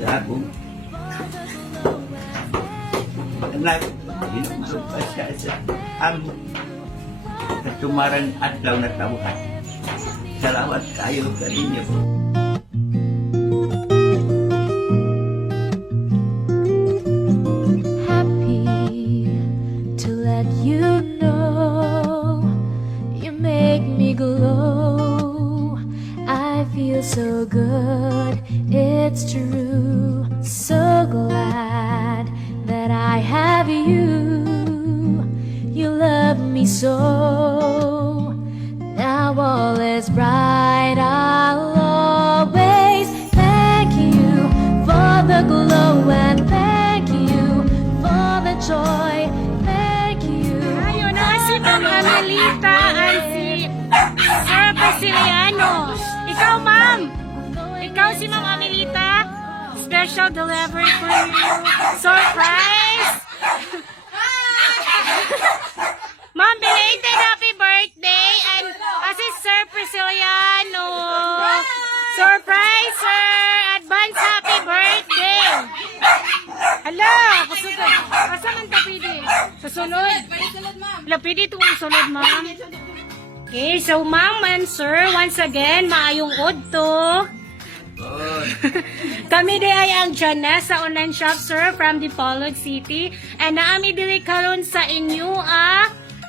sa akong anak. Hinumso pa siya sa amon. Katumaran adlaw na tawhan. Salamat kayo kaninyo. Happy to let you know you make me glow. I feel so good, it's true. So glad that I have you. You love me so. Now all is bright. I'll always thank you for the glow and thank you for the joy. Thank you. Ayun na si Ma'am Amelita at si Sir Basiliano. Ikaw, Ma'am. Ikaw si Ma'am Amelita. Special delivery for you. Surprise! Ma'am, belated happy birthday and si Sir Prisciliano. Surprise, sir! Advance happy birthday! Hala, kusugan. Asa man ta pwede? Susunod. Hala, pwede itong susunod, ma'am. Okay, so ma'am and sir, once again, maayong udto. Kami di ay ang Janessa Online Shop, sir, from Dipolog City. And naami diri karon sa inyo,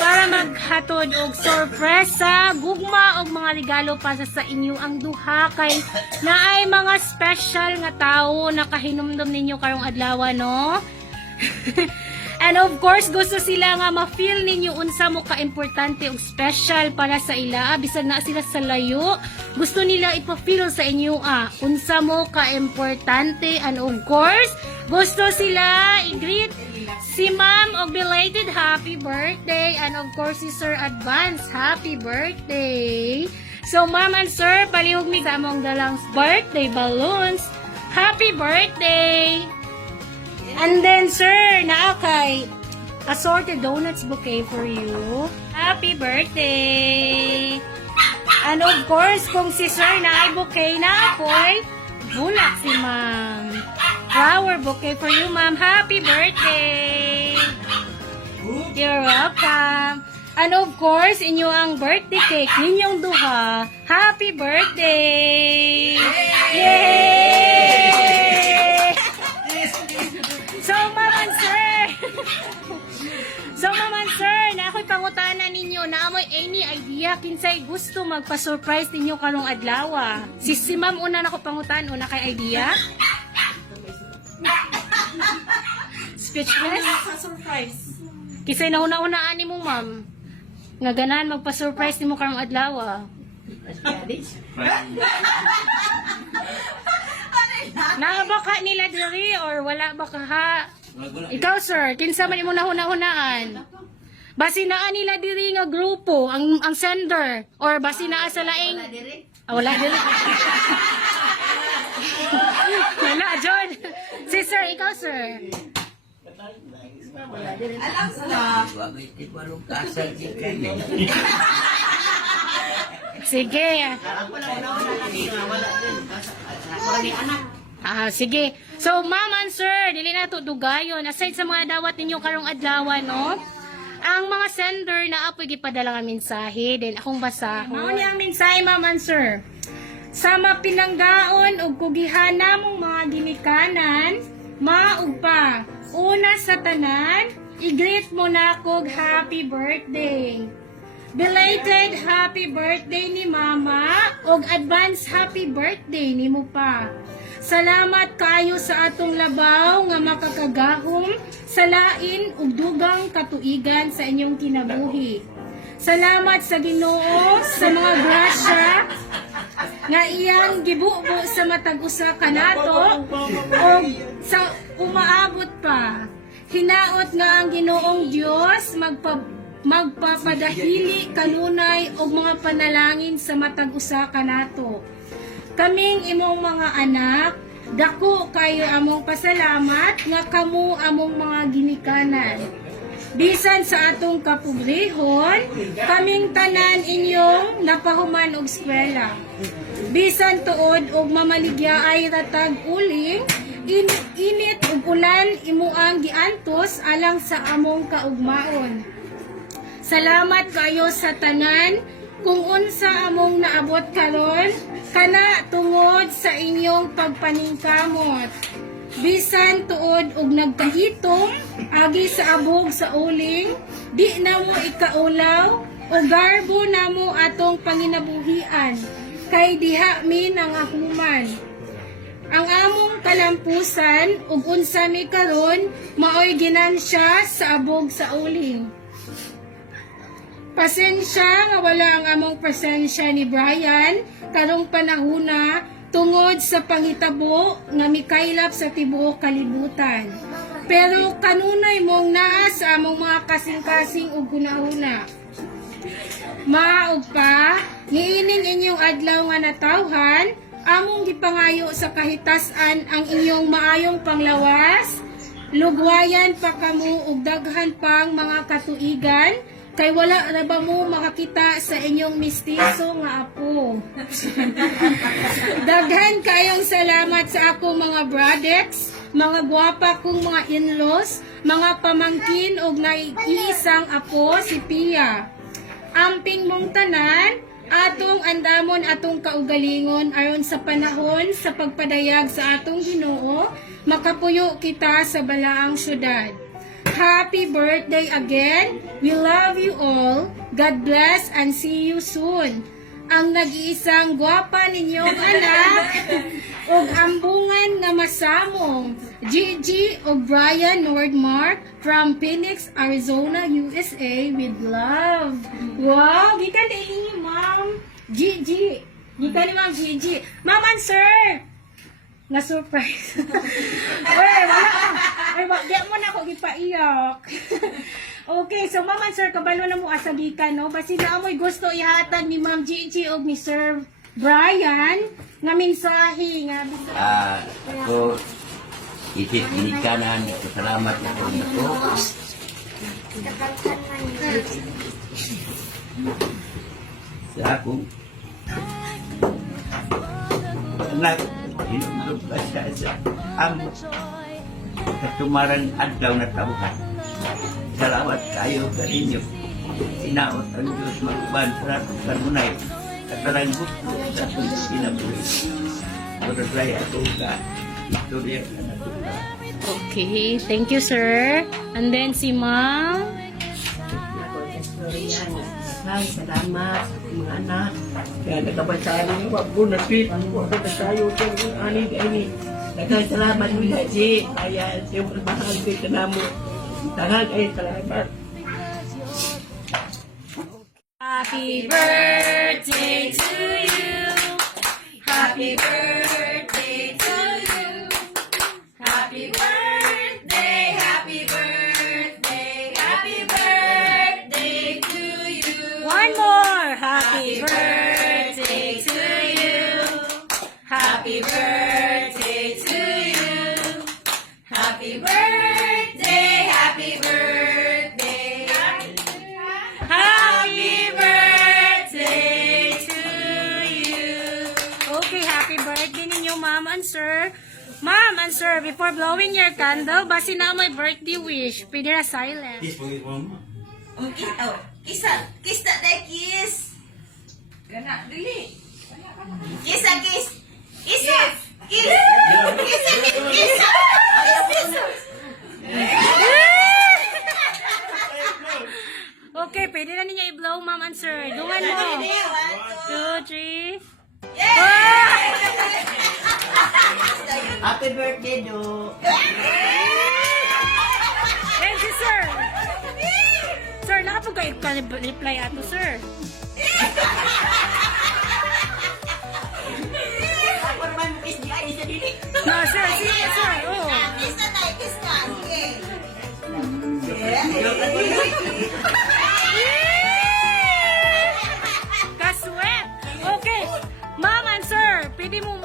para maghatod og sorpresa, gugma og mga regalo para sa inyo ang duha kay naay mga special nga tawo na kahinumdum ninyo karong adlaw, no? And of course, gusto sila nga ma-feel ninyo unsa mo ka-importante og special para sa ila, bisan na sila sa layo. Gusto nila ipa-feel sa inyo unsa mo ka-importante, and of course, gusto sila i-greet si Ma'am og belated happy birthday, and of course si Sir advance happy birthday. So Ma'am and Sir, palihog mi sa among dalang birthday balloons. Happy birthday! And then Sir, naa kay assorted donuts bouquet for you. Happy birthday! And of course, kung si Sir na ay bouquet na apoy, bulak si Ma'am. Flower bouquet for you, Ma'am. Happy birthday! You're welcome. And of course, inyo ang birthday cake ninyong duha. Happy birthday! Yay! So, Ma'am and Sir, na ako'y pangutanan ninyo na amoy any idea kinsay gusto magpa-surprise ninyo karong adlaw. Si Ma'am una na ko pangutan, una kay idea? Speechless? Surprise. Kisay nauna-unaan ni mo, Ma'am. Nga ganan magpa-surprise nimo karong adlaw. Nakabaka nila diri or wala ba ka ha? Ikaw, sir, kinsa man imo nahuna-hunaan? Basi naa nila diri nga grupo ang sender or basi naa sa laing wala diri. Wala, John. Si sir, ikaw, sir. Alam sa walong kasal di kayo. Sige. Sige. So, ma'am and sir, dili na to dugayon. Aside sa mga dawat ninyo karong adlaw, no? Ang mga sender na apoy gipadala nga mensahe, then akong basahon. Mao ni ang mensahe, ma'am and sir. Sa mapinanggaon ug kugihan namong mga ginikanan, maug pa. Una sa tanan, i-greet mo na kog happy birthday. Belated happy birthday ni Mama ug advance happy birthday nimo pa. Salamat kayo sa atong labaw nga makakagahom sa lain ug dugang katuigan sa inyong kinabuhi. Salamat sa Ginoo sa mga grasya nga iyang gibubo sa matag usa kanato ug sa umaabot pa. Hinaot nga ang Ginoong Dios magpapadahili kanunay og mga panalangin sa matag usa kanato. Kaming imong mga anak, dako kayo among pasalamat nga kamo among mga ginikanan. Bisan sa atong kapobrehon, kaming tanan inyong napahuman og eskwela. Bisan tuod og mamaligya ay ratag uling, init ug ulan imuang giantos alang sa among kaugmaon. Salamat kayo sa tanan kung unsa among naabot karon kana tungod sa inyong pagpaningkamot. Bisan tuod og nagkahitom agi sa abog sa uling, di na mo ikaulaw o garbo na mo atong panginabuhian kay diha min ang ahuman. Ang among kalampusan ug unsa mi karon maoy ginansya sa abog sa uling. Pasensya nga wala ang among presensya ni Brian karong panahuna tungod sa pangitabo nga mikaylap sa tibuok kalibutan. Pero kanunay mong naa sa among mga kasing-kasing ug hunahuna. Maog pa, niining inyong adlaw nga natawhan, among gipangayo sa kahitasan ang inyong maayong panglawas, lugwayan pa kamo ug daghan pang mga katuigan, kay wala na ba mo makakita sa inyong mistiso nga apo. Daghan kayong salamat sa akong mga brothers, mga gwapa kong mga in-laws, mga pamangkin ug naiisang apo si Pia. Amping mong tanan, atong andamon atong kaugalingon aron sa panahon sa pagpadayag sa atong Ginoo, makapuyo kita sa balaang syudad. Happy birthday again. We love you all. God bless and see you soon. Ang nag-iisang gwapa ninyong anak ug ambungan nga masamong Gigi O'Brien Nordmark from Phoenix, Arizona, USA with love. Wow, gikan ni Ma'am Gigi. Gikan ni Ma'am Gigi. Ma'am and sir, na-surprise. Ay, di mo na ako gipaiyak. Okay, so Ma'am and Sir, kabalo na mo asagikan, no? Basi na amoy gusto ihatag ni Ma'am Gigi o ni Sir Brian nga mensahe nga. Ako, isip ginikanan, salamat na po na to. Sa akong anak, hinundog ka siya sa amo. Katumaran adlaw na tabuhan. Salamat kayo sa inyo. Inaot ang Diyos magban sa kanunay. Katalang gusto sa itong sinabuhi. Maratay ako ka. Istorya ka na ito ka. Okay, thank you sir. And then si Ma'am. Ay, salamat sa mga anak. Kaya nagkabansaan niyo, wag po na tweet. Wag po na tayo. Ani. Salamat mo Haji. Kaya siya mahal ka na mo. Tangan ay salamat. Happy birthday to you. Happy birthday to you. Happy birthday, happy birthday, happy birthday to you. One more. Happy birthday to you. Happy birthday to you. Happy birthday, happy birthday. Happy birthday to you. Okay, happy birthday ninyo, Ma'am and Sir. Ma'am and Sir, before blowing your candle, basi na may birthday wish. Pwede na silent. Kiss na tayo, kiss. Gana, dili. Kiss. Kiss. Kiss. Okay, pwede na ninyo i-blow, Ma'am and Sir. Dungan mo. 2, 3. Happy birthday, do. Thank you, Sir. Sir, nakapag kayo reply ato, Sir. Ako naman, kiss niya, isa dili. No, Sir, sige, Sir. Oh. Kiss na tayo, kiss na. Sige. Kaswet! Okay. Ma'am and Sir, pwede mo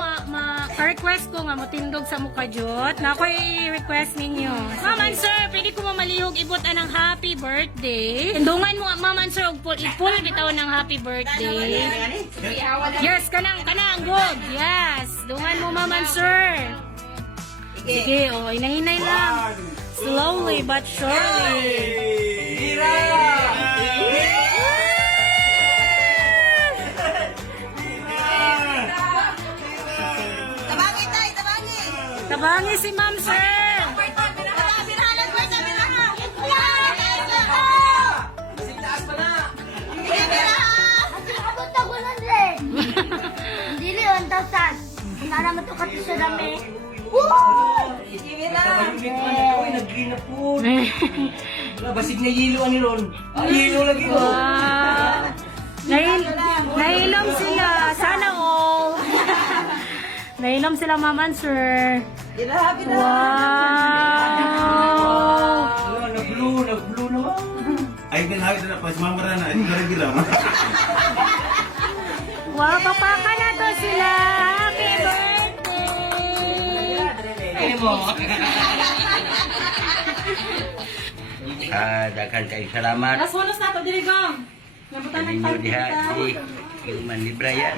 request ko nga motindog sa mukha jot. Na ako i-request ninyo. Ma'am and Sir, pwede ko mamalihog ibutan ng happy birthday. Tindungan mo, Ma'am and Sir, i-pull bitaw ng happy birthday. Yes, kanang good. Yes. Dungan mo, Ma'am and Sir. Sige, oh, hinay-hinay lang. Slowly but surely. Tabangi tayo, tabangi. Tabangi si ma'am, sir. Binahalan ko, binahalan. Abot ako nun, Dre. Hindi li, 1,000. Sana matukati siya dami. Nag-green na po. Basig na yelo ani ron. Yelo lagi ron. Wow. Nailom sila. Sana all. Nailom sila, ma'am and sir. Wow. Nag-blue naman. Ay, ganahit na pas mamara na. Ay, gara-gira. Wow, papaka na to sila. Happy birthday. Daghang kay salamat. Walos na to, dirigong. Ninyo diha si Human Librayan.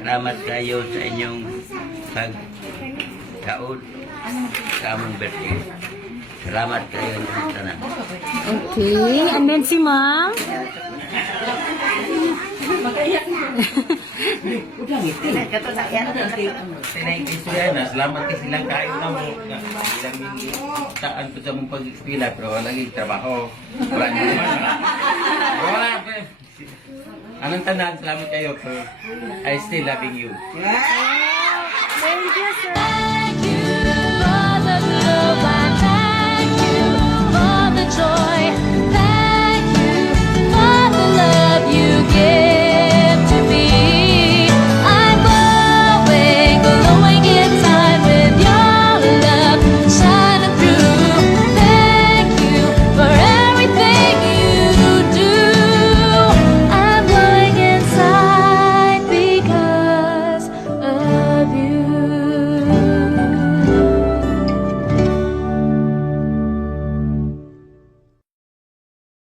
Salamat kayo sa inyong pagkaon sa among birthday. Salamat kayo ng tanan. Okay, and then si ma'am. Sinay istorya na, salamat kay silang kayo na mo. Ilang taan ko sa mong pag-ispila, pero wala lagi trabaho. Wala nyo naman. Wala. Anong tanan, salamat kayo. I still loving you. Thank you, sir.